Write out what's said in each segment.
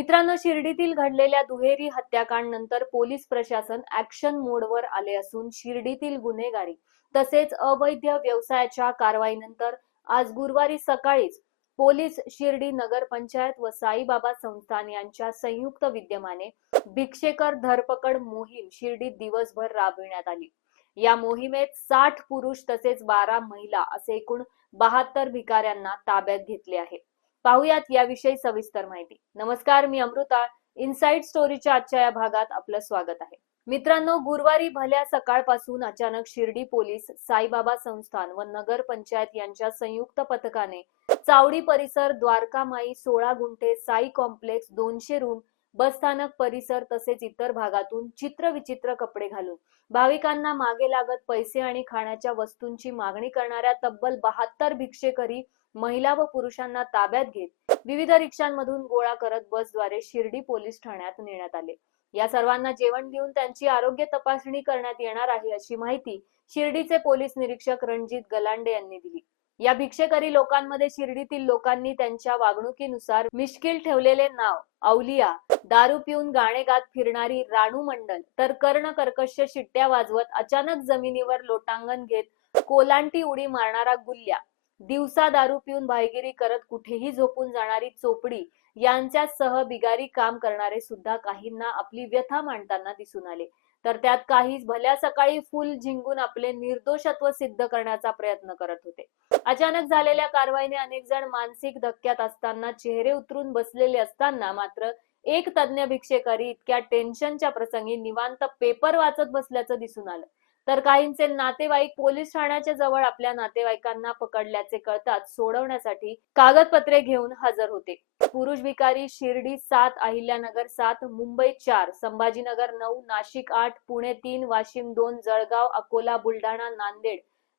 मित्रांनो शिर्डीतील घडलेल्या दुहेरी हत्याकांड नंतर पोलीस प्रशासन ऍक्शन मोडवर आले असून शिर्डीतील गुन्हेगारी तसेच अवैध व्यवसायाच्या कारवाईनंतर आज गुरुवारी सकाळीच पोलीस शिर्डी नगर पंचायत व साईबाबा संस्थान यांच्या संयुक्त विद्यमाने भिक्षेकर धरपकड मोहीम शिर्डीत दिवसभर राबविण्यात आली. या मोहिमेत साठ पुरुष तसेच बारा महिला असे एकूण बहात्तर भिकाऱ्यांना ताब्यात घेतले आहे. पाहुयात याविषयी सविस्तर माहिती. नमस्कार मी अमृता. इनसाइड स्टोरीच्या आजच्या या भागात आपलं स्वागत आहे. मित्रांनो गुरुवारी भल्या सकाळपासून अचानक शिर्डी पोलीस साईबाबा संस्थान व नगर पंचायत यांच्या संयुक्त पथकाने चावडी परिसर द्वारकामाई सोळा गुंठे साई कॉम्प्लेक्स दोनशे रूम बसस्थानक परिसर तसेच इतर भागातून चित्रविचित्र कपडे घालून भाविकांना मागे लागत पैसे आणि खाण्याच्या वस्तूंची मागणी करणाऱ्या तब्बल बहात्तर भिक्षेकरी महिला व पुरुषांना ताब्यात घेत विविध रिक्षांमधून गोळा करत बसद्वारे शिर्डी पोलीस ठाण्यात नेण्यात आले. या सर्वांना जेवण देऊन त्यांची आरोग्य तपासणी करण्यात येणार आहे अशी माहिती शिर्डीचे पोलीस निरीक्षक रणजित गलांडे यांनी दिली. या भिक्षेकरी लोकांमध्ये शिर्डीतील लोकांनी त्यांच्या वागणुकीनुसार मिश्किल ठेवलेले नाव औलिया दारू पिऊन गाणे गात फिरणारी राणू मंडल तर कर्ण कर्कश्य शिट्ट्या वाजवत अचानक जमिनीवर लोटांगण घेत कोलांटी उडी मारणारा गुल्ल्या दिवसा दारू पिऊन भाईगिरी करत कुठेही झोपून जाणारी चोपडी यांच्यासह बिगारी काम करणारे सुद्धा काहींना आपली व्यथा मांडताना दिसून आले. तर त्यात काही भल्या सकाळी फुल झिंगून आपले निर्दोषत्व सिद्ध करण्याचा प्रयत्न करत होते. अचानक झालेल्या कारवाईने अनेक जण मानसिक धक्क्यात असताना चेहरे उतरून बसलेले असताना मात्र एक तज्ञ भिक्षेकरी इतक्या टेन्शनच्या प्रसंगी निवांत पेपर वाचत बसल्याचं दिसून आलं. तर काहींचे नातेवाईक पोलीस ठाण्याच्या जवळ आपल्या नातेवाईकांना पकडल्याचे कळताच सोडवण्यासाठी कागदपत्रे घेऊन हजर होते. पुरुष भिकारी शिर्डी सात अहिल्यानगर सात मुंबई चार संभाजीनगर नऊ नाशिक आठ पुणे तीन वाशिम दोन जळगाव अकोला बुलढाणा नांदेड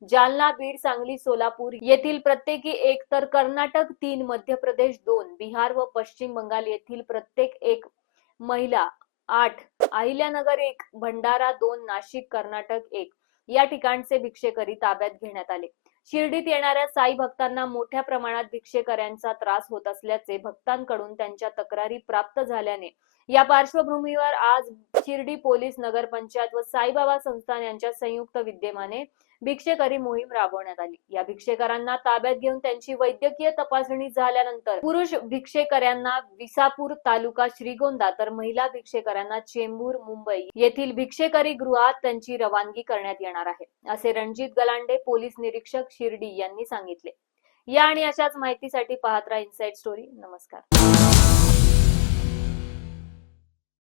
जालना बीड सांगली सोलापूर येथील प्रत्येकी एक तर कर्नाटक तीन मध्य प्रदेश दोन बिहार व पश्चिम बंगाल येथील प्रत्येक एक महिला आठ अहिल्यानगर एक भंडारा दोन नाशिक कर्नाटक एक. या ठिकाणचे भिक्षेकरी ताब्यात घेण्यात आले. शिर्डीत येणाऱ्या साई भक्तांना मोठ्या प्रमाणात भिक्षेकऱ्यांचा त्रास होत असल्याचे भक्तांकडून त्यांच्या तक्रारी प्राप्त झाल्याने या पार्श्वभूमीवर आज शिर्डी पोलीस नगरपंचायत व साईबाबा संस्थान यांच्या संयुक्त विद्यमाने भिक्षेकरी मोहीम राबवण्यात आली. या भिक्षेकरांना ताब्यात घेऊन त्यांची वैद्यकीय तपासणी झाल्यानंतर पुरुष भिक्षेकऱ्यांना विसापूर तालुका श्रीगोंदा तर महिला भिक्षेकऱ्यांना चेंबूर मुंबई येथील भिक्षेकरी गृहात त्यांची रवानगी करण्यात येणार आहे असे रणजित गलांडे पोलीस निरीक्षक शिर्डी यांनी सांगितले. या आणि अशाच माहितीसाठी पाहत राहा इनसाइड स्टोरी नमस्कार.